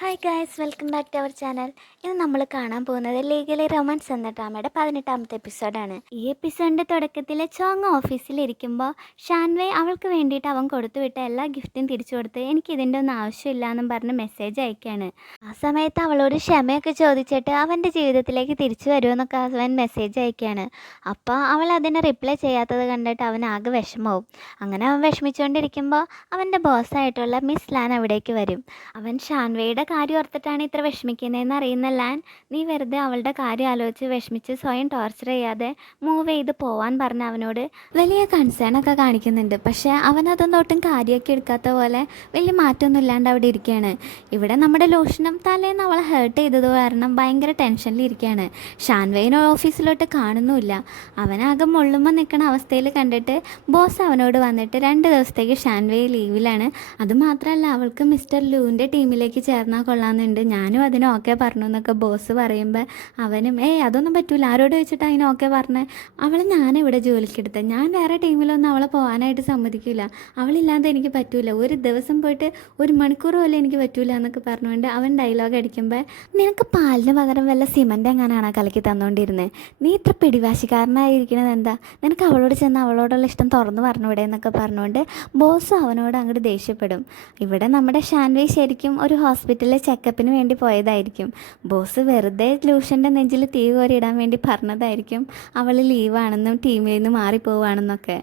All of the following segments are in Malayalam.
Hi guys, welcome back to our channel. ഇന്ന് നമ്മൾ കാണാൻ പോകുന്നത് ലീഗലി റൊമാൻസ് എന്ന ഡ്രാമയുടെ 18ാമത്തെ എപ്പിസോഡാണ്. ഈ എപ്പിസോഡിൻ്റെ തുടക്കത്തിൽ ചോങ് ഓഫീസിലിരിക്കുമ്പോൾ ഷാൻവേ അവൾക്ക് വേണ്ടിയിട്ട് അവൻ കൊടുത്തുവിട്ട എല്ലാ ഗിഫ്റ്റും തിരിച്ചു കൊടുത്ത് എനിക്ക് ഇതിൻ്റെ ഒന്നും ആവശ്യമില്ല എന്നും പറഞ്ഞ് മെസ്സേജ് അയക്കുകയാണ്. ആ സമയത്ത് അവളോട് ക്ഷമയൊക്കെ ചോദിച്ചിട്ട് അവൻ്റെ ജീവിതത്തിലേക്ക് തിരിച്ചു വരുമെന്നൊക്കെ അവൻ മെസ്സേജ് അയക്കുകയാണ്. അപ്പോൾ അവൾ അതിന് റിപ്ലൈ ചെയ്യാത്തത് കണ്ടിട്ട് അവൻ ആകെ വിഷമവും. അങ്ങനെ അവൻ വിഷമിച്ചുകൊണ്ടിരിക്കുമ്പോൾ അവൻ്റെ ബോസ്സായിട്ടുള്ള മിസ് ലാൻ അവിടേക്ക് വരും. അവൻ ഷാൻവേയുടെ കാര്യം ഓർത്തിട്ടാണ് ഇത്ര വിഷമിക്കുന്നതെന്ന് അറിയുന്ന ലാൻ, നീ വെറുതെ അവളുടെ കാര്യം ആലോചിച്ച് വിഷമിച്ച് സ്വയം ടോർച്ചർ ചെയ്യാതെ മൂവ് ചെയ്ത് പോവാൻ പറഞ്ഞ അവനോട് വലിയ കൺസേൺ ഒക്കെ കാണിക്കുന്നുണ്ട്. പക്ഷേ അവനതൊന്നും ഒട്ടും കാര്യമൊക്കെ എടുക്കാത്ത പോലെ വലിയ മാറ്റമൊന്നും ഇല്ലാണ്ട് അവിടെ ഇരിക്കുകയാണ്. ഇവിടെ നമ്മുടെ ലൂഷനും തലേന്ന് അവളെ ഹേർട്ട് ചെയ്തത് കാരണം ഭയങ്കര ടെൻഷനിലിരിക്കുകയാണ്. ഷാൻവേനെ ഓഫീസിലോട്ട് കാണുന്നുമില്ല. അവനാകെ മുള്ളുമ്പോൾ നിൽക്കുന്ന അവസ്ഥയിൽ കണ്ടിട്ട് ബോസ് അവനോട് വന്നിട്ട് 2 ദിവസത്തേക്ക് ഷാൻവേ ലീവിലാണ്. അതുമാത്രമല്ല, അവൾക്ക് മിസ്റ്റർ ലൂവിൻ്റെ ടീമിലേക്ക് ചേർന്നാൽ കൊള്ളാമെന്നുണ്ട്. ഞാനും അതിന് ഓക്കെ പറഞ്ഞു എന്നൊക്കെ ബോസ് പറയുമ്പോൾ അവനും അതൊന്നും പറ്റൂല, ആരോട് വെച്ചിട്ട് അതിന് ഓക്കെ പറഞ്ഞേ, അവളെ ഞാനിവിടെ ജോലിക്കെടുത്തത്, ഞാൻ വേറെ ടീമിലൊന്നും അവളെ പോകാനായിട്ട് സമ്മതിക്കില്ല, അവളില്ലാതെ എനിക്ക് പറ്റൂല, ഒരു ദിവസം പോയിട്ട് 1 മണിക്കൂർ പോലും എനിക്ക് പറ്റൂല എന്നൊക്കെ പറഞ്ഞുകൊണ്ട് അവൻ ഡയലോഗ് അടിക്കുമ്പോൾ, നിനക്ക് പാലിന് പകരം വല്ല സിമൻ്റ് എങ്ങനെയാണോ കലക്കി തന്നുകൊണ്ടിരുന്നത്, നീ ഇത്ര പിടിവാശിക്കാരനായിരിക്കണത് എന്താ, നിനക്ക് അവളോട് ചെന്ന് അവളോടുള്ള ഇഷ്ടം തുറന്നു പറഞ്ഞുകൂടെ എന്നൊക്കെ പറഞ്ഞുകൊണ്ട് ബോസ് അവനോട് അങ്ങോട്ട് ദേഷ്യപ്പെടും. ഇവിടെ നമ്മുടെ ഷാൻവി ശരിക്കും ഒരു ഹോസ്പിറ്റലിലെ ചെക്കപ്പിന് വേണ്ടി പോയതായിരിക്കും. ബോസ് വെറുതെ ലൂഷൻ്റെ നെഞ്ചിൽ തീ കോരിയിടാൻ വേണ്ടി പറഞ്ഞതായിരിക്കും അവൾ ലീവാണെന്നും ടീമിൽ നിന്ന് മാറിപ്പോവാണെന്നൊക്കെ.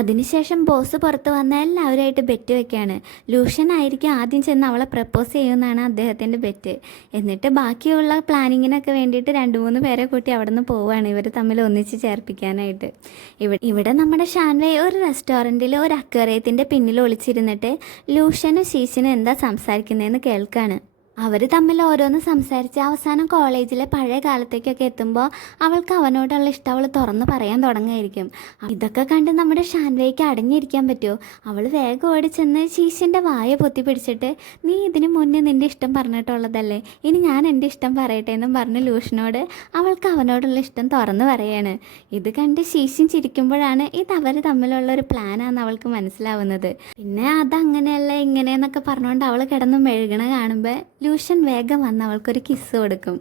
അതിനുശേഷം ബോസ് പുറത്ത് വന്ന എല്ലാവരുമായിട്ട് ബെറ്റ് വെക്കുകയാണ്. ലൂഷൻ ആയിരിക്കും ആദ്യം ചെന്ന് അവളെ പ്രപ്പോസ് ചെയ്യുമെന്നാണ് അദ്ദേഹത്തിൻ്റെ ബെറ്റ്. എന്നിട്ട് ബാക്കിയുള്ള പ്ലാനിങ്ങിനൊക്കെ വേണ്ടിയിട്ട് 2-3 പേരെ കൂട്ടി അവിടെ നിന്ന് പോവുകയാണ് ഇവർ തമ്മിൽ ഒന്നിച്ച് ചേർപ്പിക്കാനായിട്ട്. ഇവിടെ നമ്മുടെ ഷാൻവേ ഒരു റെസ്റ്റോറൻറ്റിൽ ഒരു അക്വേറിയത്തിൻ്റെ പിന്നിൽ ഒളിച്ചിരുന്നിട്ട് ലൂഷനും ശീശനും എന്താ സംസാരിക്കുന്നതെന്ന് കേൾക്കാണ്. അവർ തമ്മിൽ ഓരോന്ന് സംസാരിച്ച് അവസാനം കോളേജിലെ പഴയ കാലത്തേക്കൊക്കെ എത്തുമ്പോൾ അവൾക്ക് അവനോടുള്ള ഇഷ്ടം അവൾ തുറന്ന് പറയാൻ തുടങ്ങുമായിരിക്കും. ഇതൊക്കെ കണ്ട് നമ്മുടെ ഷാൻവേക്ക് അടങ്ങിയിരിക്കാൻ പറ്റുമോ? അവൾ വേഗം ഓടി ചെന്ന് ശീശിൻ്റെ വായ പൊത്തി പിടിച്ചിട്ട്, നീ ഇതിന് മുന്നേ നിൻ്റെ ഇഷ്ടം പറഞ്ഞിട്ടുള്ളതല്ലേ, ഇനി ഞാൻ എൻ്റെ ഇഷ്ടം പറയട്ടെ എന്നും പറഞ്ഞ് ലൂഷനോട് അവൾക്ക് അവനോടുള്ള ഇഷ്ടം തുറന്ന് പറയാണ്. ഇത് കണ്ട് ശീശൻ ചിരിക്കുമ്പോഴാണ് ഇത് അവർ തമ്മിലുള്ള ഒരു പ്ലാനാണെന്ന് അവൾക്ക് മനസ്സിലാവുന്നത്. പിന്നെ അതങ്ങനെയല്ല ഇങ്ങനെയെന്നൊക്കെ പറഞ്ഞുകൊണ്ട് അവൾ കിടന്ന് മെഴുകണ കാണുമ്പോൾ ലൂഷൻ വേഗം വന്ന് അവൾക്കൊരു കിസ് കൊടുക്കും.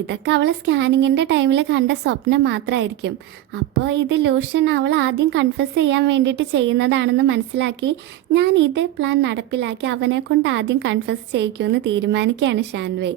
ഇതൊക്കെ അവൾ സ്കാനിങ്ങിൻ്റെ ടൈമിൽ കണ്ട സ്വപ്നം മാത്രമായിരിക്കും. അപ്പോൾ ഇത് ലൂഷൻ അവൾ ആദ്യം കൺഫസ് ചെയ്യാൻ വേണ്ടിയിട്ട് ചെയ്യുന്നതാണെന്ന് മനസ്സിലാക്കി ഞാൻ ഇതേ പ്ലാൻ നടപ്പിലാക്കി അവനെ കൊണ്ട് ആദ്യം കൺഫസ് ചെയ്യിക്കുമെന്ന് തീരുമാനിക്കുകയാണ് ഷാൻവേ.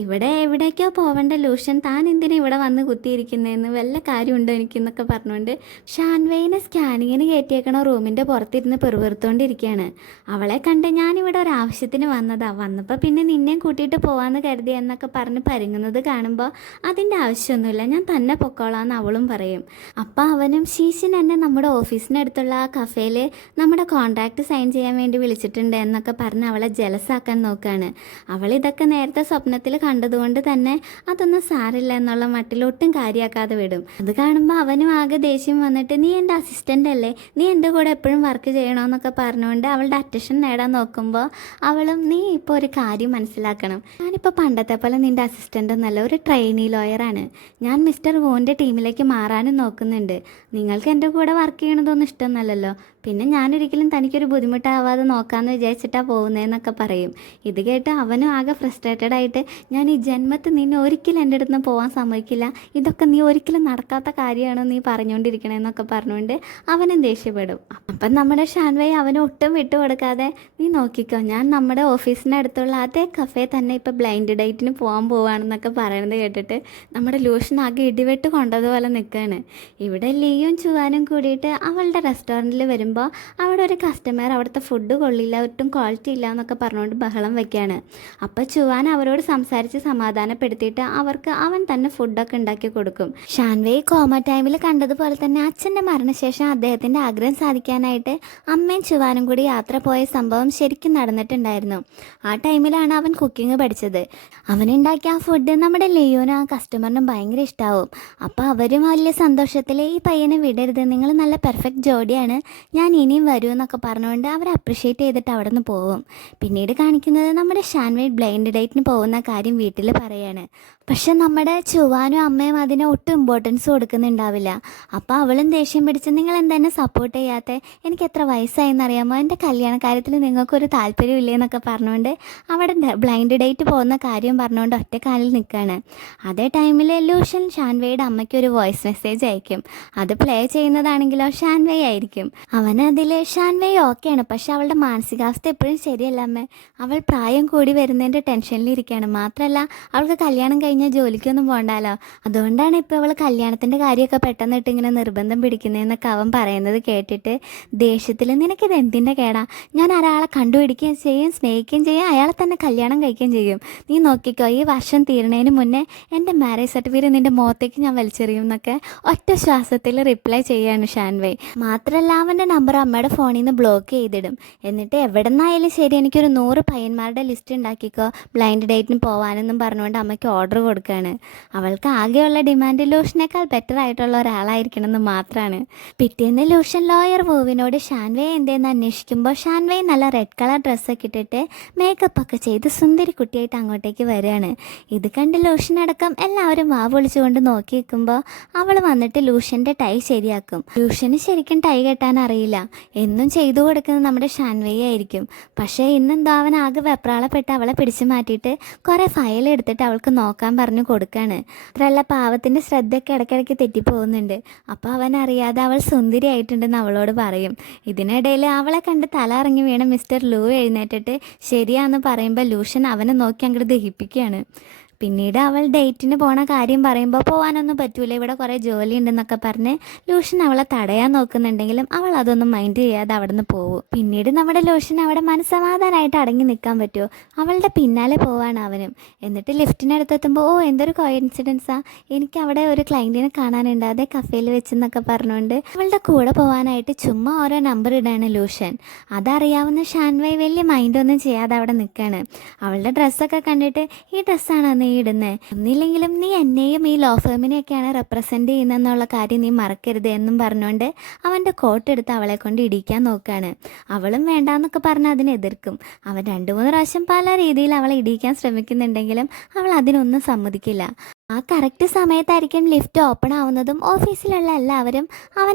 ഇവിടെ എവിടേക്കോ പോവേണ്ട ലൂഷൻ താൻ എന്തിനാ ഇവിടെ വന്ന് കുത്തിയിരിക്കുന്നതെന്ന് വല്ല കാര്യമുണ്ടോ എനിക്കെന്നൊക്കെ പറഞ്ഞുകൊണ്ട് ഷാൻവേനെ സ്കാനിങ്ങിന് കയറ്റിയേക്കണ റൂമിൻ്റെ പുറത്തിരുന്ന് പെറുപെറുത്തോണ്ടിരിക്കുകയാണ്. അവളെ കണ്ട് ഞാനിവിടെ ഒരു ആവശ്യത്തിന് വന്നപ്പോൾ പിന്നെ നിന്നെ കൂട്ടിയിട്ട് പോകാമെന്ന് കരുതി എന്നൊക്കെ പറഞ്ഞ് പരുങ്ങുന്നത് കാണുമ്പോൾ അതിൻ്റെ ആവശ്യമൊന്നുമില്ല, ഞാൻ തന്നെ പൊക്കോളാമെന്ന് അവളും പറയും. അപ്പോൾ അവനും ശീശൻ എന്നെ നമ്മുടെ ഓഫീസിനടുത്തുള്ള ആ കഫേയിൽ നമ്മുടെ കോൺട്രാക്റ്റ് സൈൻ ചെയ്യാൻ വേണ്ടി വിളിച്ചിട്ടുണ്ട് എന്നൊക്കെ പറഞ്ഞ് അവളെ ജലസാക്കാൻ നോക്കുകയാണ്. അവൾ ഇതൊക്കെ നേരത്തെ സ്വപ്നത്തിൽ കണ്ടതുകൊണ്ട് തന്നെ അതൊന്നും സാരില്ല എന്നുള്ള മട്ടിൽ ഒട്ടും കാര്യമാക്കാതെ വിടും. അത് കാണുമ്പോൾ അവനും ആകെ ദേഷ്യം വന്നിട്ട്, നീ എൻ്റെ അസിസ്റ്റൻ്റ് അല്ലേ, നീ എൻ്റെ കൂടെ എപ്പോഴും വർക്ക് ചെയ്യണമെന്നൊക്കെ പറഞ്ഞുകൊണ്ട് അവളുടെ അറ്റൻഷൻ നേടാൻ നോക്കുമ്പോൾ അവളും, നീ ഇപ്പോൾ ഒരു കാര്യം മനസ്സിലാക്കണം, ഞാനിപ്പോൾ പണ്ടത്തെ പോലെ നിൻ്റെ അസിസ്റ്റൻ്റ് ഒന്നല്ല, ഒരു ട്രെയിനി ലോയറാണ്. ഞാൻ മിസ്റ്റർ വോൻ്റെ ടീമിലേക്ക് മാറാനും നോക്കുന്നുണ്ട്. നിങ്ങൾക്ക് എൻ്റെ കൂടെ വർക്ക് ചെയ്യണതൊന്നും ഇഷ്ടമൊന്നുമല്ലല്ലോ, പിന്നെ ഞാനൊരിക്കലും തനിക്കൊരു ബുദ്ധിമുട്ടാവാതെ നോക്കാമെന്ന് വിചാരിച്ചിട്ടാണ് പോകുന്നതെന്നൊക്കെ പറയും. ഇത് കേട്ട് അവനും ആകെ ഫ്രസ്ട്രേറ്റഡ് ആയിട്ട്, ഞാൻ ഈ ജന്മത്തിൽ നിന്നെ ഒരിക്കലും എൻ്റെ അടുത്ത് നിന്ന് പോകാൻ സമ്മതിക്കില്ല, ഇതൊക്കെ നീ ഒരിക്കലും നടക്കാത്ത കാര്യമാണോ നീ പറഞ്ഞുകൊണ്ടിരിക്കണമെന്നൊക്കെ പറഞ്ഞുകൊണ്ട് അവനും ദേഷ്യപ്പെടും. അപ്പം നമ്മുടെ ഷാൻവേ അവനെ ഒട്ടും വിട്ടു കൊടുക്കാതെ, നീ നോക്കിക്കോ, ഞാൻ നമ്മുടെ ഓഫീസിൻ്റെ അടുത്തുള്ള അതേ കഫേ തന്നെ ഇപ്പോൾ ബ്ലൈൻഡ് ഡേറ്റിന് പോകാൻ പോവുകയാണെന്നൊക്കെ പറയണത് കേട്ടിട്ട് നമ്മുടെ ലൂഷൻ ആകെ ഇടിവെട്ട് കൊണ്ടതുപോലെ നിൽക്കുകയാണ്. ഇവിടെ ലീയും ചുവാനും കൂടിയിട്ട് അവളുടെ റെസ്റ്റോറൻറ്റിൽ വരുമ്പോൾ അവിടെ ഒരു കസ്റ്റമർ അവിടുത്തെ ഫുഡ് കൊള്ളില്ല, ഒട്ടും ക്വാളിറ്റി ഇല്ല എന്നൊക്കെ പറഞ്ഞുകൊണ്ട് ബഹളം വയ്ക്കുകയാണ്. അപ്പോൾ ചുവാൻ അവരോട് സംസാരിച്ച് സമാധാനപ്പെടുത്തിയിട്ട് അവർക്ക് അവൻ തന്നെ ഫുഡൊക്കെ ഉണ്ടാക്കി കൊടുക്കും. ഷാൻവേ കോമ ടൈമിൽ കണ്ടതുപോലെ തന്നെ അച്ഛൻ്റെ മരണശേഷം അദ്ദേഹത്തിൻ്റെ ആഗ്രഹം സാധിക്കാനായിട്ട് അമ്മയും ചുവാനും കൂടി യാത്ര പോയ സംഭവം ശരിക്കും നടന്നിട്ടുണ്ടായിരുന്നു. ആ ടൈമിലാണ് അവൻ കുക്കിംഗ് പഠിച്ചത്. അവനുണ്ടാക്കിയ ആ ഫുഡ് നമ്മുടെ ലിയോനും ആ കസ്റ്റമറിനും ഭയങ്കര ഇഷ്ടമാവും. അപ്പോൾ അവരും വലിയ സന്തോഷത്തിൽ, ഈ പയ്യനെ വിടരുത്, നിങ്ങൾ നല്ല പെർഫെക്റ്റ് ജോഡിയാണ്, ഞാൻ ഞാൻ ഇനിയും വരൂ എന്നൊക്കെ പറഞ്ഞുകൊണ്ട് അവർ അപ്രിഷ്യേറ്റ് ചെയ്തിട്ട് അവിടെ നിന്ന് പോവും. പിന്നീട് കാണിക്കുന്നത് നമ്മുടെ ഷാൻവി ബ്ലൈൻഡ് ഡേറ്റിന് പോകുന്ന കാര്യം വീട്ടിൽ പറയാണ്. പക്ഷെ നമ്മുടെ ചുവാനും അമ്മയും അതിന് ഒട്ടും ഇമ്പോർട്ടൻസ് കൊടുക്കുന്നുണ്ടാവില്ല. അപ്പോൾ അവളും ദേഷ്യം പിടിച്ച് നിങ്ങൾ എന്തെന്നെ സപ്പോർട്ട് ചെയ്യാത്ത, എനിക്ക് എത്ര വയസ്സായെന്നറിയാമോ, എൻ്റെ കല്യാണ കാര്യത്തിൽ നിങ്ങൾക്കൊരു താല്പര്യമില്ലേ എന്നൊക്കെ പറഞ്ഞുകൊണ്ട് അവിടെ ബ്ലൈൻഡ് ഡേറ്റ് പോകുന്ന കാര്യം പറഞ്ഞുകൊണ്ട് ഒറ്റക്കാലിൽ നിൽക്കുകയാണ്. അതേ ടൈമിൽ ലൂഷൻ ഷാൻവയുടെ അമ്മയ്ക്ക് ഒരു വോയിസ് മെസ്സേജ് അയക്കും. അത് പ്ലേ ചെയ്യുന്നതാണെങ്കിലോ ഷാൻവേ ആയിരിക്കും. അവനതിൽ ഷാൻവേ ഓക്കെയാണ്, പക്ഷെ അവളുടെ മാനസികാവസ്ഥ എപ്പോഴും ശരിയല്ല അമ്മ. അവൾ പ്രായം കൂടി വരുന്നതിൻ്റെ ടെൻഷനിലിരിക്കുകയാണ്. മാത്രമല്ല അവൾക്ക് കല്യാണം കഴിഞ്ഞാൽ ജോലിക്കൊന്നും പോകണ്ടല്ലോ, അതുകൊണ്ടാണ് ഇപ്പോൾ അവൾ കല്യാണത്തിൻ്റെ കാര്യമൊക്കെ പെട്ടെന്നിട്ട് ഇങ്ങനെ നിർബന്ധം പിടിക്കുന്നതെന്നൊക്കെ അവൻ പറയുന്നത് കേട്ടിട്ട് ദേഷ്യത്തിൽ നിനക്കിത് എന്തിൻ്റെ കേടാ, ഞാൻ ഒരാളെ കണ്ടുപിടിക്കുകയും ചെയ്യും, സ്നേഹിക്കുകയും ചെയ്യും, അയാളെ തന്നെ കല്യാണം കഴിക്കുകയും ചെയ്യും, നീ നോക്കിക്കോ, ഈ വർഷം തീരണതിന് മുന്നേ എൻ്റെ മാരേജ് സർട്ടിഫിക്കറ്റ് നിൻ്റെ മുഖത്തേക്ക് ഞാൻ വലിച്ചെറിയും എന്നൊക്കെ ഒറ്റ ശ്വാസത്തിൽ റിപ്ലൈ ചെയ്യാണ് ഷാൻവേ. മാത്രമല്ല അവൻ്റെ നമ്പർ അമ്മയുടെ ഫോണിൽ നിന്ന് ബ്ലോക്ക് ചെയ്തിടും. എന്നിട്ട് എവിടെ നിന്നായാലും ശരി എനിക്കൊരു 100 പയ്യന്മാരുടെ ലിസ്റ്റ് ഉണ്ടാക്കിക്കോ ബ്ലൈൻഡ് ഡേറ്റിന് പോകാനെന്നും പറഞ്ഞുകൊണ്ട് അമ്മയ്ക്ക് ഓർഡർ കൊടുക്കുകയാണ്. അവൾക്ക് ആകെയുള്ള ഡിമാൻഡ് ലൂഷനേക്കാൾ ബെറ്റർ ആയിട്ടുള്ള ഒരാളായിരിക്കണം എന്ന് മാത്രമാണ്. പിറ്റേന്ന് ലൂഷൻ ലോയർ വൂവിനോട് ഷാൻവേ എന്തേന്ന് അന്വേഷിക്കുമ്പോൾ ഷാൻവേ നല്ല റെഡ് കളർ ഡ്രസ്സൊക്കെ ഇട്ടിട്ട് മേക്കപ്പ് ഒക്കെ ചെയ്ത് സുന്ദരി കുട്ടിയായിട്ട് അങ്ങോട്ടേക്ക് വരികയാണ്. ഇത് കണ്ട് ലൂഷനടക്കം എല്ലാവരും വാ വിളിച്ചുകൊണ്ട് നോക്കി നിൽക്കുമ്പോൾ അവൾ വന്നിട്ട് ലൂഷൻ്റെ ടൈ ശരിയാക്കും. ലൂഷന് ശരിക്കും ടൈ കെട്ടാൻ അറിയില്ല. എന്നും ചെയ്തു കൊടുക്കുന്നത് നമ്മുടെ ഷാൻവേ ആയിരിക്കും. പക്ഷേ ഇന്നെന്തോ അവൻ ആകെ വെപ്രാളപ്പെട്ട് അവളെ പിടിച്ചു മാറ്റിയിട്ട് കുറേ ഫയൽ എടുത്തിട്ട് അവൾക്ക് നോക്കാൻ പറഞ്ഞു കൊടുക്കുകയാണ്. അത്രയല്ല പാവത്തിൻ്റെ ശ്രദ്ധയൊക്കെ ഇടയ്ക്കിടയ്ക്ക് തെറ്റിപ്പോകുന്നുണ്ട്. അപ്പോൾ അവൻ അറിയാതെ അവൾ സുന്ദരിയായിട്ടുണ്ടെന്ന് അവളോട് പറയും. ഇതിനിടയിൽ അവളെ കണ്ട് തല ഇറങ്ങി വീണ മിസ്റ്റർ ലൂ എഴുന്നേറ്റിട്ട് ശരിയാന്ന് പറയുമ്പോൾ ലൂഷൻ അവനെ നോക്കി അങ്ങോട്ട് ദഹിപ്പിക്കുകയാണ്. പിന്നീട് അവൾ ഡേറ്റിന് പോണ കാര്യം പറയുമ്പോൾ പോകാനൊന്നും പറ്റൂല, ഇവിടെ കുറേ ജോലി ഉണ്ടെന്നൊക്കെ പറഞ്ഞ് ലൂഷൻ അവളെ തടയാൻ നോക്കുന്നുണ്ടെങ്കിലും അവൾ അതൊന്നും മൈൻഡ് ചെയ്യാതെ അവിടെ നിന്ന് പോകും. പിന്നീട് നമ്മുടെ ലൂഷൻ അവിടെ മനസ്സമാധാനമായിട്ട് അടങ്ങി നിൽക്കാൻ പറ്റുമോ, അവളുടെ പിന്നാലെ പോവാണ് അവനും. എന്നിട്ട് ലിഫ്റ്റിനടുത്തെത്തുമ്പോൾ എന്തൊരു കോയിൻസിഡൻസാ, എനിക്ക് അവിടെ ഒരു ക്ലയൻറ്റിനെ കാണാനുണ്ട്, അതേ കഫേയിൽ വെച്ചെന്നൊക്കെ പറഞ്ഞുകൊണ്ട് അവളുടെ കൂടെ പോകാനായിട്ട് ചുമ്മാ ഓരോ നമ്പർ ഇടാണ് ലൂഷൻ. അതറിയാവുന്ന ഷാൻവൈ വലിയ മൈൻഡൊന്നും ചെയ്യാതെ അവിടെ നിൽക്കുകയാണ്. അവളുടെ ഡ്രസ്സൊക്കെ കണ്ടിട്ട് ഈ ഡ്രസ്സാണ് നീ ഇടുന്നത്, ഒന്നില്ലെങ്കിലും നീ എന്നെയും ഈ ലോ ഫേമിനെയൊക്കെയാണ് റെപ്രസെൻ്റ് ചെയ്യുന്നതെന്നുള്ള കാര്യം നീ മറക്കരുത് എന്നും പറഞ്ഞുകൊണ്ട് അവൻ്റെ കോട്ട് എടുത്ത് അവളെ കൊണ്ട് ഇടിക്കാൻ നോക്കുകയാണ്. അവളും വേണ്ടാന്നൊക്കെ പറഞ്ഞ് അതിനെ എതിർക്കും. അവൻ 2-3 പ്രാവശ്യം പല രീതിയിൽ അവളെ ഇടിക്കാൻ ശ്രമിക്കുന്നുണ്ടെങ്കിലും അവൾ അതിനൊന്നും സമ്മതിക്കില്ല. ആ കറക്റ്റ് സമയത്തായിരിക്കും ലിഫ്റ്റ് ഓപ്പൺ ആവുന്നതും ഓഫീസിലുള്ള എല്ലാവരും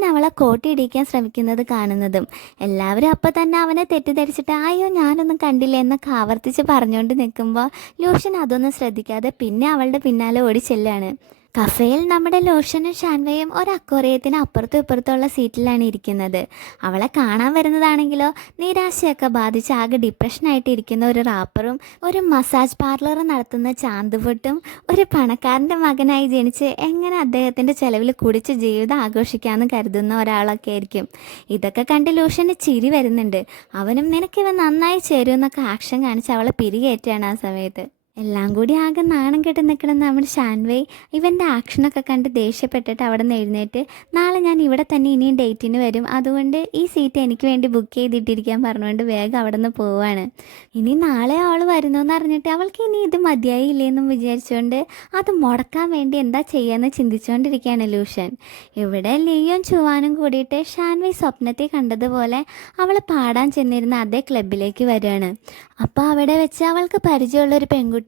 അവളെ കോട്ടിയിടിക്കാൻ ശ്രമിക്കുന്നത് കാണുന്നതും. എല്ലാവരും അപ്പോൾ തന്നെ അവനെ തെറ്റിദ്ധരിച്ചിട്ട് അയ്യോ ഞാനൊന്നും കണ്ടില്ല എന്നൊക്കെ ആവർത്തിച്ച് പറഞ്ഞുകൊണ്ട് നിൽക്കുമ്പോൾ ലൂഷൻ അതൊന്നും ശ്രദ്ധിക്കാതെ പിന്നെ അവളുടെ പിന്നാലെ ഓടി ചെല്ലാണ്. കഫേയിൽ നമ്മുടെ ലോഷനും ഷാൻവയും ഒരു അക്വേറിയത്തിന് അപ്പുറത്തും ഇപ്പുറത്തുള്ള സീറ്റിലാണ് ഇരിക്കുന്നത്. അവളെ കാണാൻ വരുന്നതാണെങ്കിലോ നിരാശയൊക്കെ ബാധിച്ച് ആകെ ഡിപ്രഷനായിട്ട് ഇരിക്കുന്ന ഒരു റാപ്പറും ഒരു മസാജ് പാർലറും നടത്തുന്ന ചാന്തുപൊട്ടും ഒരു പണക്കാരൻ്റെ മകനായി ജനിച്ച് എങ്ങനെ അദ്ദേഹത്തിൻ്റെ ചെലവിൽ കുടിച്ച് ജീവിതം ആഘോഷിക്കാമെന്ന് കരുതുന്ന ഒരാളൊക്കെ ആയിരിക്കും. ഇതൊക്കെ കണ്ട് ലൂഷന് ചിരി വരുന്നുണ്ട്. അവനും നിനക്കിവ നന്നായി ചേരുമെന്നൊക്കെ ആക്ഷൻ കാണിച്ച് അവളെ പിരികേറ്റാണ് ആ സമയത്ത്. എല്ലാം കൂടി ആകെ നാണം കെട്ട് നിൽക്കണം നമ്മുടെ ഷാൻവേ ഇവൻ്റെ ആക്ഷനൊക്കെ കണ്ട് ദേഷ്യപ്പെട്ടിട്ട് അവിടെ നിന്ന് എഴുന്നേറ്റ് നാളെ ഞാൻ ഇവിടെ തന്നെ ഇനിയും ഡേറ്റിന് വരും, അതുകൊണ്ട് ഈ സീറ്റ് എനിക്ക് വേണ്ടി ബുക്ക് ചെയ്തിട്ടിരിക്കാൻ പറഞ്ഞുകൊണ്ട് വേഗം അവിടെ നിന്ന് പോവാണ്. ഇനി നാളെ അവൾ വരുന്നതെന്ന് അറിഞ്ഞിട്ട് അവൾക്ക് ഇനി ഇത് മതിയായില്ലേന്നും വിചാരിച്ചുകൊണ്ട് അത് മുടക്കാൻ വേണ്ടി എന്താ ചെയ്യാമെന്ന് ചിന്തിച്ചുകൊണ്ടിരിക്കുകയാണ് ലൂഷൻ. ഇവിടെ ലിയോയും ചുവാനും കൂടിയിട്ട് ഷാൻവേ സ്വപ്നത്തെ കണ്ടതുപോലെ അവൾ പാടാൻ ചെന്നിരുന്ന അതേ ക്ലബിലേക്ക് വരികയാണ്. അപ്പോൾ അവിടെ വെച്ച് അവൾക്ക് പരിചയമുള്ളൊരു പെൺകുട്ടി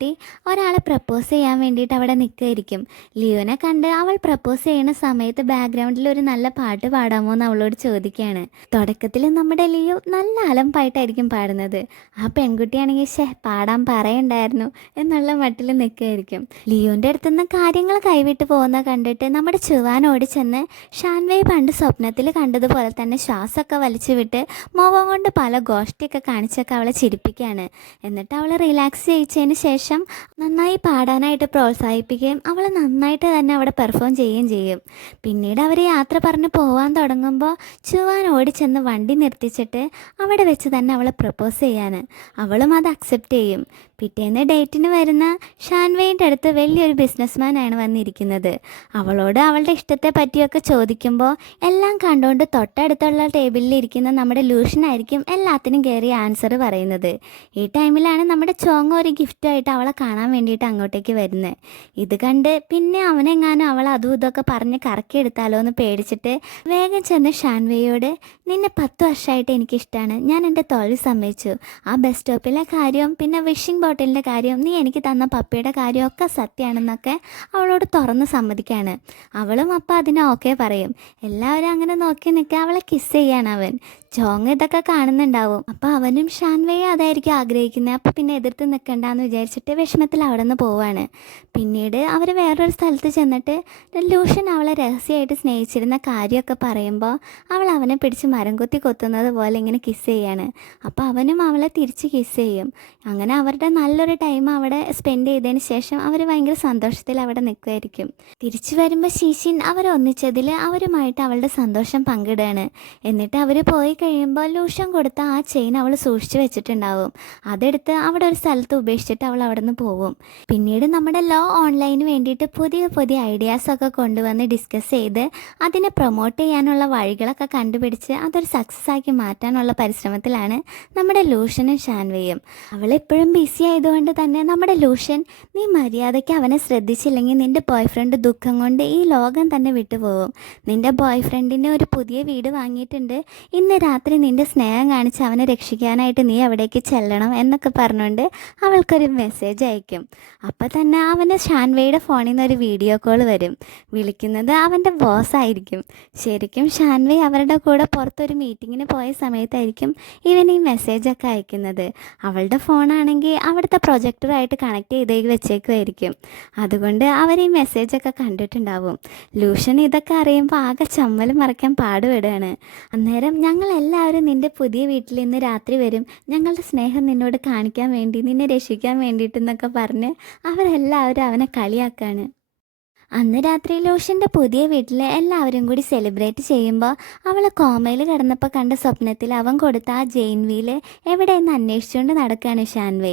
ഒരാളെ പ്രപ്പോസ് ചെയ്യാൻ വേണ്ടിയിട്ട് അവിടെ നിൽക്കുകയായിരിക്കും. ലിയോനെ കണ്ട് അവൾ പ്രപ്പോസ് ചെയ്യുന്ന സമയത്ത് ബാക്ക്ഗ്രൗണ്ടിൽ ഒരു നല്ല പാട്ട് പാടാമോ എന്ന് അവളോട് ചോദിക്കുകയാണ്. തുടക്കത്തിൽ നമ്മുടെ ലിയോ നല്ല അലമ്പായിട്ടായിരിക്കും പാടുന്നത്. ആ പെൺകുട്ടിയാണെങ്കിൽ പാടാൻ പറയണ്ടായിരുന്നു എന്നുള്ള മട്ടിൽ നിൽക്കുകയായിരിക്കും. ലിയോൻ്റെ അടുത്തുനിന്ന് കാര്യങ്ങൾ കൈവിട്ട് പോകുന്ന കണ്ടിട്ട് നമ്മുടെ ചുവാൻ ഓടി ചെന്ന് ഷാൻവേ പണ്ട് സ്വപ്നത്തിൽ കണ്ടതുപോലെ തന്നെ ശ്വാസമൊക്കെ വലിച്ചു വിട്ട് മുഖം കൊണ്ട് പല ഗോഷ്ടിയൊക്കെ കാണിച്ചൊക്കെ അവളെ ചിരിപ്പിക്കുകയാണ്. എന്നിട്ട് അവളെ റിലാക്സ് ചെയ്യിച്ചതിന് ശേഷം നന്നായി പാടാനായിട്ട് പ്രോത്സാഹിപ്പിക്കുകയും അവൾ നന്നായിട്ട് തന്നെ അവിടെ പെർഫോം ചെയ്യുകയും ചെയ്യും. പിന്നീട് അവർ യാത്ര പറഞ്ഞ് പോകാൻ തുടങ്ങുമ്പോൾ ചുവാൻ ഓടിച്ചെന്ന് വണ്ടി നിർത്തിച്ചിട്ട് അവിടെ വെച്ച് തന്നെ അവളെ പ്രപ്പോസ് ചെയ്യാൻ അവളും അത് അക്സെപ്റ്റ് ചെയ്യും. പിറ്റേന്ന് ഡേറ്റിന് വരുന്ന ഷാൻവേൻ്റെ അടുത്ത് വലിയൊരു ബിസിനസ്മാനാണ് വന്നിരിക്കുന്നത്. അവളോട് അവളുടെ ഇഷ്ടത്തെ പറ്റിയൊക്കെ ചോദിക്കുമ്പോൾ എല്ലാം കണ്ടുകൊണ്ട് തൊട്ടടുത്തുള്ള ടേബിളിൽ ഇരിക്കുന്ന നമ്മുടെ ലൂഷനായിരിക്കും എല്ലാത്തിനും കയറി ആൻസർ പറയുന്നത്. ഈ ടൈമിലാണ് നമ്മുടെ ചോങ്ങ ഒരു ഗിഫ്റ്റായിട്ട് അവളെ കാണാൻ വേണ്ടിയിട്ട് അങ്ങോട്ടേക്ക് വരുന്നത്. ഇത് കണ്ട് പിന്നെ അവനെങ്ങാനും അവൾ അതും ഇതൊക്കെ പറഞ്ഞ് കറക്കിയെടുത്താലോ എന്ന് പേടിച്ചിട്ട് വേഗം ചെന്ന് ഷാൻവേയോട്, നിന്നെ 10 വർഷമായിട്ട് എനിക്കിഷ്ടമാണ്, ഞാൻ എൻ്റെ തോൽവി സമ്മതിച്ചു, ആ ബസ് സ്റ്റോപ്പിലെ കാര്യവും പിന്നെ വിഷിംഗ് ബോട്ടിലിൻ്റെ കാര്യവും നീ എനിക്ക് തന്ന പപ്പിയുടെ കാര്യവും ഒക്കെ സത്യമാണെന്നൊക്കെ അവളോട് തുറന്ന് സമ്മതിക്കുകയാണ്. അവളും അപ്പം അതിന് ഓക്കെ പറയും. എല്ലാവരും അങ്ങനെ നോക്കി നിൽക്കുക, അവളെ കിസ് ചെയ്യാണ് അവൻ. ജോങ് ഇതൊക്കെ കാണുന്നുണ്ടാവും. അപ്പോൾ അവനും ഷാൻവേയെ അതായിരിക്കും ആഗ്രഹിക്കുന്നത്. അപ്പോൾ പിന്നെ എതിർത്ത് നിൽക്കണ്ടെന്ന് വിചാരിച്ചിട്ട് വിഷമത്തിൽ അവിടെ നിന്ന് പോവാണ്. പിന്നീട് അവർ വേറൊരു സ്ഥലത്ത് ചെന്നിട്ട് ലൂഷൻ അവളെ രഹസ്യമായിട്ട് സ്നേഹിച്ചിരുന്ന കാര്യമൊക്കെ പറയുമ്പോൾ അവൾ അവനെ പിടിച്ച് മരം കുത്തി കൊത്തുന്നത് പോലെ ഇങ്ങനെ കിസ് ചെയ്യാണ്. അപ്പോൾ അവനും അവളെ തിരിച്ച് കിസ് ചെയ്യും. അങ്ങനെ അവരുടെ നല്ലൊരു ടൈം അവിടെ സ്പെൻഡ് ചെയ്തതിന് ശേഷം അവർ ഭയങ്കര സന്തോഷത്തിൽ അവിടെ നിൽക്കുമായിരിക്കും. തിരിച്ചു വരുമ്പോൾ ശീശിൻ അവരൊന്നിച്ചതിൽ അവരുമായിട്ട് അവളുടെ സന്തോഷം പങ്കിടുകയാണ്. എന്നിട്ട് അവർ പോയി കഴിയുമ്പോൾ ലൂഷൻ കൊടുത്ത ആ ചെയിൻ അവൾ സൂക്ഷിച്ചു വെച്ചിട്ടുണ്ടാവും. അതെടുത്ത് അവിടെ ഒരു സ്ഥലത്ത് ഉപേക്ഷിച്ചിട്ട് അവൾ അവിടെ നിന്ന് പോവും. പിന്നീട് നമ്മുടെ ലോ ഓൺലൈന് വേണ്ടിയിട്ട് പുതിയ പുതിയ ഐഡിയാസൊക്കെ കൊണ്ടുവന്ന് ഡിസ്കസ് ചെയ്ത് അതിനെ പ്രൊമോട്ട് ചെയ്യാനുള്ള വഴികളൊക്കെ കണ്ടുപിടിച്ച് അതൊരു സക്സസ് ആക്കി മാറ്റാനുള്ള പരിശ്രമത്തിലാണ് നമ്മുടെ ലൂഷനും ഷാൻവേയും. അവളെപ്പോഴും ബിസി ആയതുകൊണ്ട് തന്നെ നമ്മുടെ ലൂഷൻ, നീ മര്യാദയ്ക്ക് അവനെ ശ്രദ്ധിച്ചില്ലെങ്കിൽ നിൻ്റെ ബോയ് ഫ്രണ്ട് ദുഃഖം കൊണ്ട് ഈ ലോകം തന്നെ വിട്ടുപോകും. നിൻ്റെ ബോയ് ഫ്രണ്ടിന് ഒരു പുതിയ വീട് വാങ്ങിയിട്ടുണ്ട്, ഇന്ന് രാത്രി നിൻ്റെ സ്നേഹം കാണിച്ച് അവനെ രക്ഷിക്കാനായിട്ട് നീ അവിടേക്ക് ചെല്ലണം എന്നൊക്കെ പറഞ്ഞുകൊണ്ട് അവൾക്കൊരു മെസ്സേജ് അയക്കും. അപ്പോൾ തന്നെ അവന് ഷാൻവേയുടെ ഫോണിൽ നിന്ന് ഒരു വീഡിയോ കോൾ വരും. വിളിക്കുന്നത് അവൻ്റെ ബോസ് ആയിരിക്കും. ശരിക്കും ഷാൻവേ അവരുടെ കൂടെ പുറത്തൊരു മീറ്റിങ്ങിന് പോയ സമയത്തായിരിക്കും ഇവൻ ഈ മെസ്സേജൊക്കെ അയക്കുന്നത്. അവളുടെ ഫോണാണെങ്കിൽ അവിടുത്തെ പ്രൊജക്ടറായിട്ട് കണക്ട് ചെയ്ത് വെച്ചേക്കുമായിരിക്കും. അതുകൊണ്ട് അവർ ഈ മെസ്സേജൊക്കെ കണ്ടിട്ടുണ്ടാവും. ലൂഷൻ ഇതൊക്കെ അറിയുമ്പോൾ ആകെ ചമ്മൽ മറക്കാൻ പാടുപെടുകയാണ്. അന്നേരം, ഞങ്ങളെല്ലാവരും നിൻ്റെ പുതിയ വീട്ടിൽ ഇന്ന് രാത്രി വരും, ഞങ്ങളുടെ സ്നേഹം നിന്നോട് കാണിക്കാൻ വേണ്ടി, നിന്നെ രക്ഷിക്കാൻ വേണ്ടിയിട്ടെന്നൊക്കെ പറഞ്ഞ് അവരെല്ലാവരും അവനെ കളിയാക്കാണ്. അന്ന് രാത്രി ലൂഷൻ്റെ പുതിയ വീട്ടിൽ എല്ലാവരും കൂടി സെലിബ്രേറ്റ് ചെയ്യുമ്പോൾ അവൾ കോമയിൽ കിടന്നപ്പോൾ കണ്ട സ്വപ്നത്തിൽ അവൻ കൊടുത്ത ആ ജെയിൻ വീല് എവിടെയെന്ന് അന്വേഷിച്ചുകൊണ്ട് നടക്കുകയാണ് ഷാൻവേ.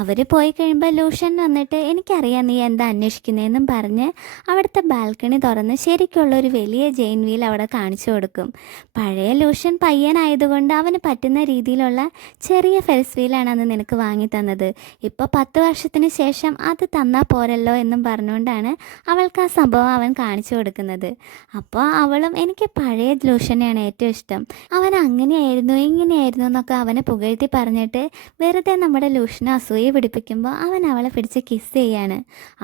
അവർ പോയി കഴിയുമ്പോൾ ലൂഷൻ വന്നിട്ട്, എനിക്കറിയാം നീ എന്താ അന്വേഷിക്കുന്നതെന്നും പറഞ്ഞ് അവിടുത്തെ ബാൽക്കണി തുറന്ന് ശരിക്കുള്ളൊരു വലിയ ജെയിൻ വീൽ അവിടെ കാണിച്ചു കൊടുക്കും. പഴയ ലൂഷൻ പയ്യനായതുകൊണ്ട് അവന് പറ്റുന്ന രീതിയിലുള്ള ചെറിയ ഫെറിസ് വീലാണ് അന്ന് നിനക്ക് വാങ്ങി തന്നത്. ഇപ്പോൾ 10 വർഷത്തിന് ശേഷം അത് തന്നാൽ പോരല്ലോ എന്നും പറഞ്ഞുകൊണ്ടാണ് അവൾക്ക് ആ സംഭവം അവൻ കാണിച്ചു കൊടുക്കുന്നത്. അപ്പോൾ അവളും, എനിക്ക് പഴയ ലൂഷനെയാണ് ഏറ്റവും ഇഷ്ടം, അവൻ അങ്ങനെയായിരുന്നു ഇങ്ങനെയായിരുന്നു എന്നൊക്കെ അവനെ പുകഴ്ത്തി പറഞ്ഞിട്ട് വെറുതെ നമ്മുടെ ലൂഷനെ അസൂയ പിടിപ്പിക്കുമ്പോൾ അവൻ അവളെ പിടിച്ച് കിസ് ചെയ്യാണ്.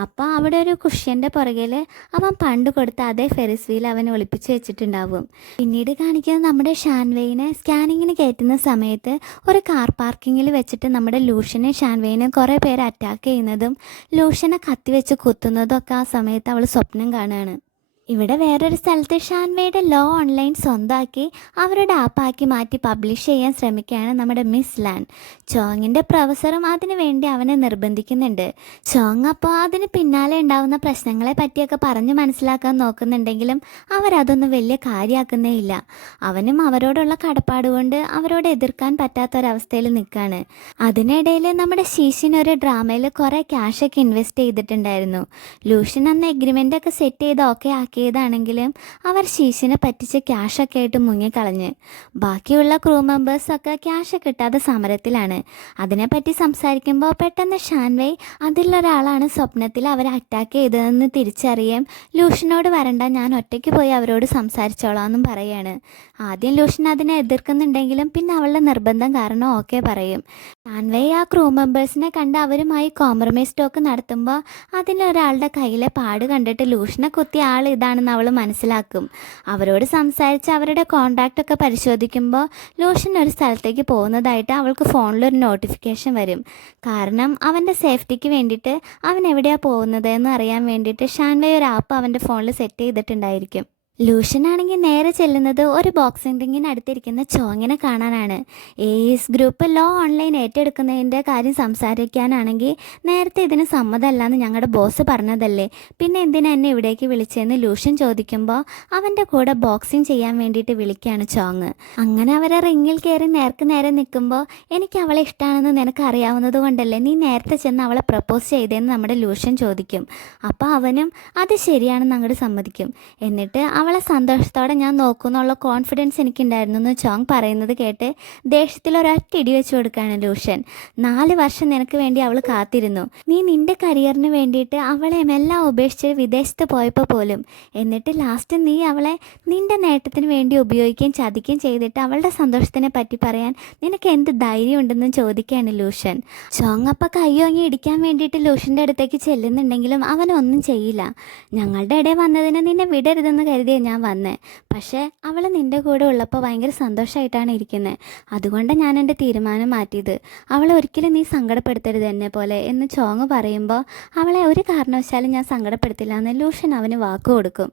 അപ്പോൾ അവിടെ ഒരു കുഷ്യൻ്റെ പുറകിൽ അവൻ പണ്ട് കൊടുത്ത അതേ ഫെറിസ് വീൽ അവൻ ഒളിപ്പിച്ച് വെച്ചിട്ടുണ്ടാവും. പിന്നീട് കാണിക്കുന്നത് നമ്മുടെ ഷാൻവേയിനെ സ്കാനിങ്ങിന് കയറ്റുന്ന സമയത്ത് ഒരു കാർ പാർക്കിങ്ങിൽ വെച്ചിട്ട് നമ്മുടെ ലൂഷനെ ഷാൻവേയിനെ കുറേ പേര് അറ്റാക്ക് ചെയ്യുന്നതും ലൂഷനെ കത്തിവെച്ച് കുത്തുന്നതും ഒക്കെ ആ സമയത്ത് അവൾ സ്വപ്നം കാണുകയാണ്. ഇവിടെ വേറൊരു സ്ഥലത്ത് ഷാൻവേയുടെ ലോ ഓൺലൈൻ സ്വന്തമാക്കി അവരുടെ ആപ്പാക്കി മാറ്റി പബ്ലിഷ് ചെയ്യാൻ ശ്രമിക്കുകയാണ് നമ്മുടെ മിസ് ലാൻ. ചോങ്ങിൻ്റെ പ്രൊഫസറും അതിനു വേണ്ടി അവനെ നിർബന്ധിക്കുന്നുണ്ട്. ചോങ് അപ്പോൾ അതിന് പിന്നാലെ ഉണ്ടാകുന്ന പ്രശ്നങ്ങളെ പറ്റിയൊക്കെ പറഞ്ഞു മനസ്സിലാക്കാൻ നോക്കുന്നുണ്ടെങ്കിലും അവരതൊന്നും വലിയ കാര്യമാക്കുന്നേ ഇല്ല. അവനും അവരോടുള്ള കടപ്പാട് കൊണ്ട് അവരോട് എതിർക്കാൻ പറ്റാത്തൊരവസ്ഥയിൽ നിൽക്കുകയാണ്. അതിനിടയിൽ നമ്മുടെ ശീശിനൊരു ഡ്രാമയിൽ കുറേ ക്യാഷൊക്കെ ഇൻവെസ്റ്റ് ചെയ്തിട്ടുണ്ടായിരുന്നു. ലൂഷൻ അന്ന് എഗ്രിമെൻ്റൊക്കെ സെറ്റ് ചെയ്ത് ഓക്കെ ാണെങ്കിലും അവർ ശീശിനെ പറ്റിച്ച് ക്യാഷൊക്കെ ആയിട്ട് മുങ്ങിക്കളഞ്ഞ്. ബാക്കിയുള്ള ക്രൂ മെമ്പേഴ്സൊക്കെ ക്യാഷ് കിട്ടാതെ സമരത്തിലാണ്. അതിനെപ്പറ്റി സംസാരിക്കുമ്പോൾ പെട്ടെന്ന് ഷാൻവേ അതിലൊരാളാണ് സ്വപ്നത്തിൽ അവരെ അറ്റാക്ക് ചെയ്തതെന്ന് തിരിച്ചറിയാൻ ലൂഷനോട് വരണ്ട, ഞാൻ ഒറ്റയ്ക്ക് പോയി അവരോട് സംസാരിച്ചോളാം എന്നും പറയാണ്. ആദ്യം ലൂഷൻ അതിനെ എതിർക്കുന്നുണ്ടെങ്കിലും പിന്നെ അവളുടെ നിർബന്ധം കാരണം ഓക്കെ പറയും. ഷാൻവേ ആ ക്രൂ മെമ്പേഴ്സിനെ കണ്ട് അവരുമായി കോംപ്രമൈസ് ടോക്ക് നടത്തുമ്പോൾ അതിലൊരാളുടെ കയ്യിലെ പാട് കണ്ടിട്ട് ലൂഷനെ കുത്തിയ ആൾ ഇതാണെന്ന് അവൾ മനസ്സിലാക്കും. അവരോട് സംസാരിച്ച് അവരുടെ കോണ്ടാക്റ്റൊക്കെ പരിശോധിക്കുമ്പോൾ ലൂഷൻ ഒരു സ്ഥലത്തേക്ക് പോകുന്നതായിട്ട് അവൾക്ക് ഫോണിലൊരു നോട്ടിഫിക്കേഷൻ വരും. കാരണം അവൻ്റെ സേഫ്റ്റിക്ക് വേണ്ടിയിട്ട് അവൻ എവിടെയാണ് പോകുന്നത് എന്ന് അറിയാൻ വേണ്ടിയിട്ട് ഷാൻവേ ഒരു ആപ്പ് അവൻ്റെ ഫോണിൽ സെറ്റ് ചെയ്തിട്ടുണ്ടായിരിക്കും. ലൂഷനാണെങ്കിൽ നേരെ ചെല്ലുന്നത് ഒരു ബോക്സിംഗ് റിങ്ങിന് അടുത്തിരിക്കുന്ന ചോങ്ങിനെ കാണാനാണ്. എസ് ഗ്രൂപ്പ് ലോ ഓൺലൈൻ ഏറ്റെടുക്കുന്നതിൻ്റെ കാര്യം സംസാരിക്കാനാണെങ്കിൽ നേരത്തെ ഇതിന് സമ്മതമല്ലാന്ന് ഞങ്ങളുടെ ബോസ് പറഞ്ഞതല്ലേ, പിന്നെ എന്തിനാ എന്നെ ഇവിടേക്ക് വിളിച്ചതെന്ന് ലൂഷൻ ചോദിക്കുമ്പോൾ അവൻ്റെ കൂടെ ബോക്സിങ് ചെയ്യാൻ വേണ്ടിയിട്ട് വിളിക്കുകയാണ് ചോങ്. അങ്ങനെ അവരെ റിങ്ങിൽ കയറി നേർക്ക് നേരെ നിൽക്കുമ്പോൾ എനിക്ക് അവളെ ഇഷ്ടമാണെന്ന് നിനക്ക് അറിയാവുന്നത് കൊണ്ടല്ലേ നീ നേരത്തെ ചെന്ന് അവളെ പ്രപ്പോസ് ചെയ്തതെന്ന് നമ്മുടെ ലൂഷൻ ചോദിക്കും. അപ്പോൾ അവനും അത് ശരിയാണെന്ന് അങ്ങോട്ട് സമ്മതിക്കും. എന്നിട്ട് അവളെ സന്തോഷത്തോടെ ഞാൻ നോക്കുന്നുള്ള കോൺഫിഡൻസ് എനിക്കുണ്ടായിരുന്നു എന്ന് ചോങ് പറയുന്നത് കേട്ട് ദേഷ്യത്തിൽ ഒരൊറ്റ ഇടി വെച്ച് കൊടുക്കുകയാണ് ലൂഷൻ. 4 വർഷം നിനക്ക് വേണ്ടി അവൾ കാത്തിരുന്നു, നീ നിൻ്റെ കരിയറിന് വേണ്ടിയിട്ട് അവളെ എല്ലാം ഉപേക്ഷിച്ച് വിദേശത്ത് പോയപ്പോൾ പോലും. എന്നിട്ട് ലാസ്റ്റ് നീ അവളെ നിൻ്റെ നേട്ടത്തിന് വേണ്ടി ഉപയോഗിക്കുകയും ചതിക്കുകയും ചെയ്തിട്ട് അവളുടെ സന്തോഷത്തിനെ പറ്റി പറയാൻ നിനക്ക് എന്ത് ധൈര്യം ഉണ്ടെന്നും ചോദിക്കുകയാണ് ലൂഷൻ. ചോങ് അപ്പം കയ്യോങ്ങി ഇടിക്കാൻ വേണ്ടിയിട്ട് ലൂഷൻ്റെ അടുത്തേക്ക് ചെല്ലുന്നുണ്ടെങ്കിലും അവനൊന്നും ചെയ്യില്ല. ഞങ്ങളുടെ ഇടയിൽ വന്നതിന് നിന്നെ വിടരുതെന്ന് കരുതിയ ഞാൻ വന്നേ, പക്ഷേ അവൾ നിൻ്റെ കൂടെ ഉള്ളപ്പോൾ ഭയങ്കര സന്തോഷമായിട്ടാണ് ഇരിക്കുന്നത്, അതുകൊണ്ടാണ് ഞാൻ എൻ്റെ തീരുമാനം മാറ്റിയത്. അവളെ ഒരിക്കലും നീ സങ്കടപ്പെടുത്തരുത് എന്നെ പോലെ എന്ന് ചോങ് പറയുമ്പോൾ അവളെ ഒരു കാരണവശാലും ഞാൻ സങ്കടപ്പെടുത്തില്ല എന്ന് ലൂഷൻ അവന് വാക്ക് കൊടുക്കും.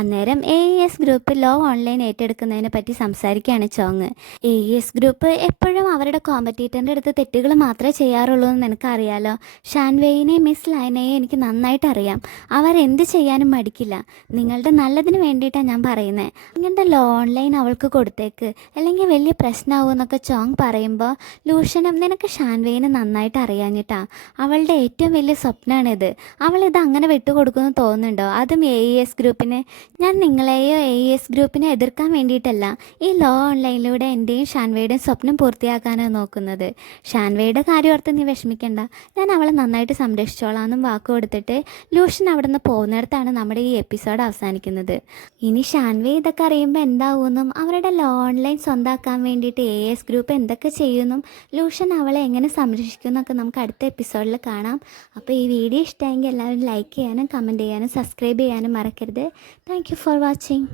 അന്നേരം AES ഗ്രൂപ്പ് ലോ ഓൺലൈൻ ഏറ്റെടുക്കുന്നതിനെ പറ്റി സംസാരിക്കുകയാണ് ചോങ്. AES ഗ്രൂപ്പ് എപ്പോഴും അവരുടെ കോമ്പറ്റീറ്ററിൻ്റെ അടുത്ത് തെറ്റുകൾ മാത്രമേ ചെയ്യാറുള്ളൂ എന്ന് നിനക്കറിയാലോ. ഷാൻവേയിനെയും മിസ് ലൈനയെയും എനിക്ക് നന്നായിട്ട് അറിയാം, അവരെന്ത് ചെയ്യാനും മടിക്കില്ല. നിങ്ങളുടെ നല്ലതിന് വേണ്ടിയിട്ടാണ് ഞാൻ പറയുന്നത്. ഇങ്ങനത്തെ ലോ ഓൺലൈൻ അവൾക്ക് കൊടുത്തേക്ക്, അല്ലെങ്കിൽ വലിയ പ്രശ്നമാവും എന്നൊക്കെ ചോങ് പറയുമ്പോൾ ലൂഷനും നിനക്ക് ഷാൻവേയിനെ നന്നായിട്ട് അറിയാഞ്ഞിട്ടാ, അവളുടെ ഏറ്റവും വലിയ സ്വപ്നമാണിത്, അവളിത് അങ്ങനെ വിട്ടുകൊടുക്കുമെന്ന് തോന്നുന്നുണ്ടോ, അതും AES ഗ്രൂപ്പിന്. ഞാൻ നിങ്ങളെയോ AES ഗ്രൂപ്പിനെ എതിർക്കാൻ വേണ്ടിയിട്ടല്ല, ഈ ലോ ഓൺലൈനിലൂടെ എൻ്റെയും ഷാൻവേയുടെയും സ്വപ്നം പൂർത്തിയാക്കാനാണ് നോക്കുന്നത്. ഷാൻവേയുടെ കാര്യം ഓർത്ത് നീ വിഷമിക്കണ്ട, ഞാൻ അവളെ നന്നായിട്ട് സംരക്ഷിച്ചോളാമെന്നും വാക്ക് കൊടുത്തിട്ട് ലൂഷൻ അവിടെ നിന്ന് പോകുന്നിടത്താണ് നമ്മുടെ ഈ എപ്പിസോഡ് അവസാനിക്കുന്നത്. ഇനി ഷാൻവേ ഇതൊക്കെ അറിയുമ്പോൾ എന്താവുമെന്നും അവരുടെ ലോ ഓൺലൈൻ സ്വന്തമാക്കാൻ വേണ്ടിയിട്ട് AES ഗ്രൂപ്പ് എന്തൊക്കെ ചെയ്യുമെന്നും ലൂഷൻ അവളെ എങ്ങനെ സംരക്ഷിക്കുമെന്നൊക്കെ നമുക്ക് അടുത്ത എപ്പിസോഡിൽ കാണാം. അപ്പോൾ ഈ വീഡിയോ ഇഷ്ടമായെങ്കിൽ എല്ലാവരും ലൈക്ക് ചെയ്യാനും കമൻറ്റ് ചെയ്യാനും സബ്സ്ക്രൈബ് ചെയ്യാനും മറക്കരുത്. Thank you for watching.